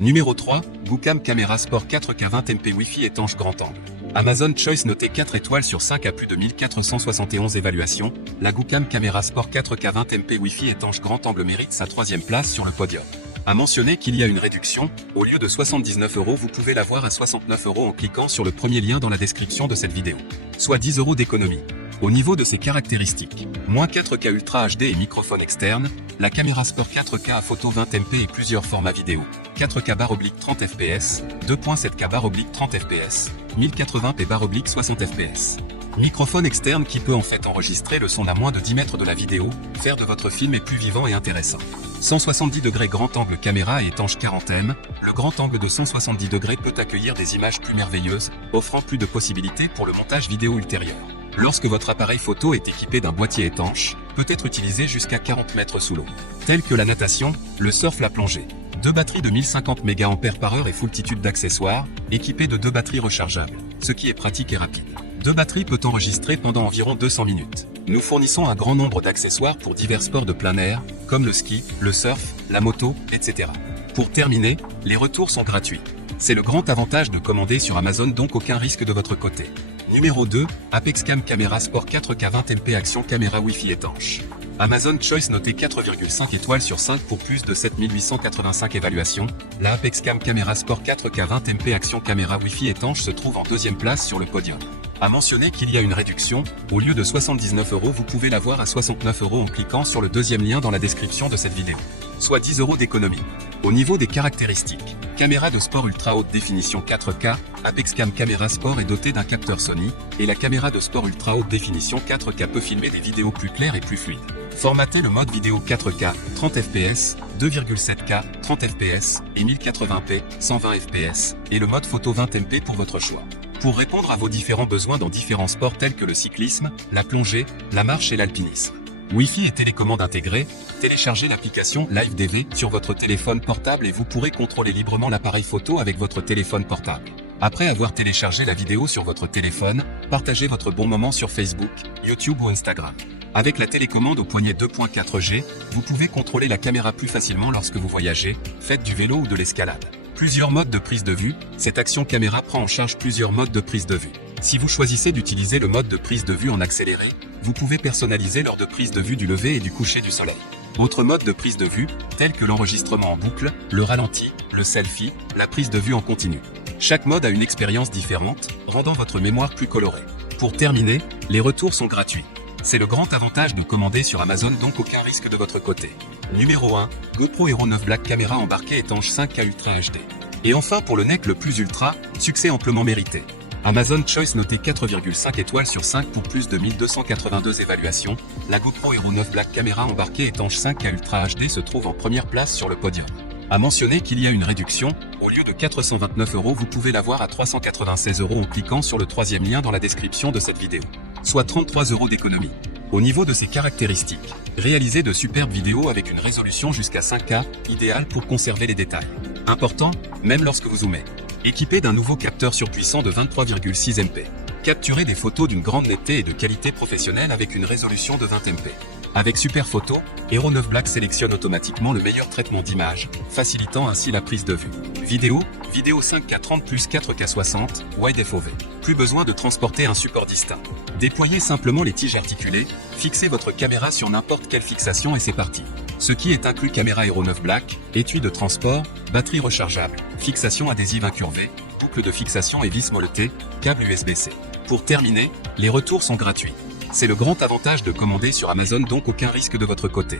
Numéro 3, Goocam Camera Sport 4K 20MP Wi-Fi étanche grand angle. Amazon Choice noté 4 étoiles sur 5 à plus de 1471 évaluations, la Goocam Camera Sport 4K 20MP Wi-Fi étanche grand angle mérite sa 3e place sur le podium. À mentionner qu'il y a une réduction, au lieu de 79 €, vous pouvez l'avoir à 69 € en cliquant sur le premier lien dans la description de cette vidéo. Soit 10 € d'économie. Au niveau de ses caractéristiques, moins 4K Ultra HD et microphone externe, la caméra Sport 4K à photo 20MP et plusieurs formats vidéo, 4K/30 fps, 2.7K/30 fps, 1080p/60 fps. Microphone externe qui peut en fait enregistrer le son à moins de 10 mètres de la vidéo, faire de votre film plus vivant et intéressant. 170 degrés grand angle caméra et étanche 40mm, le grand angle de 170 degrés peut accueillir des images plus merveilleuses, offrant plus de possibilités pour le montage vidéo ultérieur. Lorsque votre appareil photo est équipé d'un boîtier étanche, peut être utilisé jusqu'à 40 mètres sous l'eau, tels que la natation, le surf, la plongée. 2 batteries de 1050 mAh et foultitude d'accessoires, équipées de 2 batteries rechargeables, ce qui est pratique et rapide. 2 batteries peut enregistrer pendant environ 200 minutes. Nous fournissons un grand nombre d'accessoires pour divers sports de plein air, comme le ski, le surf, la moto, etc. Pour terminer, les retours sont gratuits. C'est le grand avantage de commander sur Amazon, donc aucun risque de votre côté. Numéro 2, ApexCam Camera Sport 4K 20MP Action Caméra Wi-Fi étanche. Amazon Choice noté 4,5 étoiles sur 5 pour plus de 7885 évaluations, la ApexCam Camera Sport 4K 20MP Action Caméra Wi-Fi étanche se trouve en 2e place sur le podium. À mentionner qu'il y a une réduction, au lieu de 79 €, vous pouvez l'avoir à 69 € en cliquant sur le 2e lien dans la description de cette vidéo. Soit 10 € d'économie. Au niveau des caractéristiques, caméra de sport ultra haute définition 4K, ApexCam Camera Sport est dotée d'un capteur Sony, et la caméra de sport ultra haute définition 4K peut filmer des vidéos plus claires et plus fluides. Formatez le mode vidéo 4K, 30 fps, 2,7K, 30 fps, et 1080p, 120 fps, et le mode photo 20MP pour votre choix. Pour répondre à vos différents besoins dans différents sports tels que le cyclisme, la plongée, la marche et l'alpinisme. Wi-Fi et télécommande intégrée, téléchargez l'application LiveDV sur votre téléphone portable et vous pourrez contrôler librement l'appareil photo avec votre téléphone portable. Après avoir téléchargé la vidéo sur votre téléphone, partagez votre bon moment sur Facebook, YouTube ou Instagram. Avec la télécommande au poignet 2.4G, vous pouvez contrôler la caméra plus facilement lorsque vous voyagez, faites du vélo ou de l'escalade. Plusieurs modes de prise de vue, cette action caméra prend en charge plusieurs modes de prise de vue. Si vous choisissez d'utiliser le mode de prise de vue en accéléré, vous pouvez personnaliser l'heure de prise de vue du lever et du coucher du soleil. Autres modes de prise de vue, tels que l'enregistrement en boucle, le ralenti, le selfie, la prise de vue en continu. Chaque mode a une expérience différente, rendant votre mémoire plus colorée. Pour terminer, les retours sont gratuits. C'est le grand avantage de commander sur Amazon, donc aucun risque de votre côté. Numéro 1, GoPro Hero 9 Black caméra embarquée étanche 5K Ultra HD. Et enfin pour le NEC le plus ultra, succès amplement mérité. Amazon Choice noté 4,5 étoiles sur 5 pour plus de 1282 évaluations, la GoPro Hero 9 Black caméra embarquée étanche 5K Ultra HD se trouve en première place sur le podium. À mentionner qu'il y a une réduction, au lieu de 429 €, vous pouvez l'avoir à 396 € en cliquant sur le 3e lien dans la description de cette vidéo. Soit 33 € d'économie. Au niveau de ses caractéristiques, réalisez de superbes vidéos avec une résolution jusqu'à 5K, idéale pour conserver les détails. Important, même lorsque vous zoomez. Équipé d'un nouveau capteur surpuissant de 23,6 MP. Capturez des photos d'une grande netteté et de qualité professionnelle avec une résolution de 20 MP. Avec Super Photo, Hero 9 Black sélectionne automatiquement le meilleur traitement d'image, facilitant ainsi la prise de vue. Vidéo 5K 30 plus 4K 60, Wide FOV. Plus besoin de transporter un support distinct. Déployez simplement les tiges articulées, fixez votre caméra sur n'importe quelle fixation et c'est parti. Ce qui est inclus: caméra Hero 9 Black, étui de transport, batterie rechargeable, fixation adhésive incurvée, boucle de fixation et vis molletée, câble USB-C. Pour terminer, les retours sont gratuits. C'est le grand avantage de commander sur Amazon, donc aucun risque de votre côté.